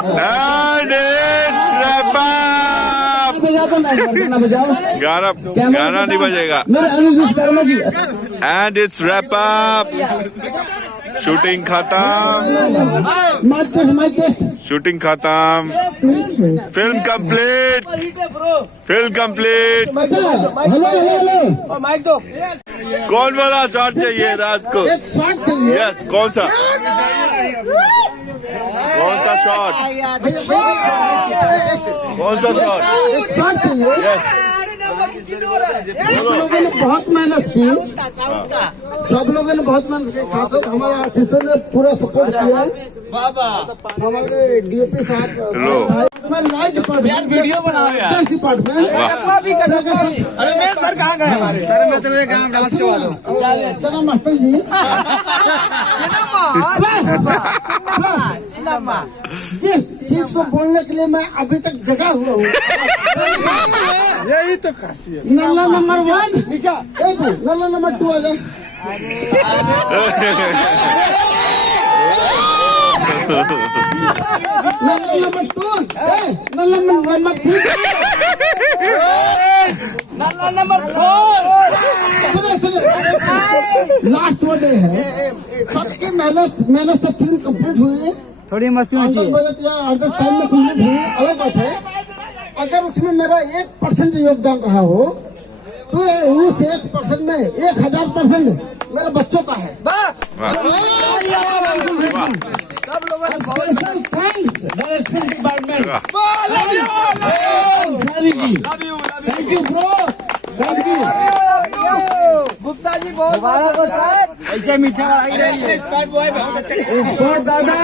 And it's wrap up. गाना नहीं बजेगा. And it's wrap up. Shooting खत्म. Film complete. कौन वाला शॉट चाहिए रात को? यस, कौन सा शॉट? लोगों ने बहुत मेहनत की, सब लोगों ने बहुत मेहनत की, खासकर हमारे आर्टिस्टों ने पूरा सपोर्ट किया. हमारे डीओपी साहब वीडियो बनाओ यार. डिपार्टमेंट अरे मैं सर कहाँ गए हमारे? सर मैं तुम्हें गाँव डांस करवा दूँ. चलो मास्टर जी. जिस चीज को बोलने के लिए मैं अभी तक जगा हुआ हूँ, यही तो खासियत. नल्ला नंबर 1 नल्ला नंबर 2 आ जाए. नल्ला नंबर 2, नल्ला नंबर 3, नल्ला नंबर 4. सुने लास्ट डे है. सबकी मेहनत से फिल्म कंप्लीट हुई है. थोड़ी मस्ती में चाहिए. टाइम में कंप्लीट हुई है, अलग बात है. अगर उसमें मेरा 1% योगदान रहा हो तो उस 1% में 1000% मेरे बच्चों का है. सब लोगों ने special thanks direction department. Thank you bro. Thank you Gupta ji. बहुत ऐसे मीठा आई रही है. दादा.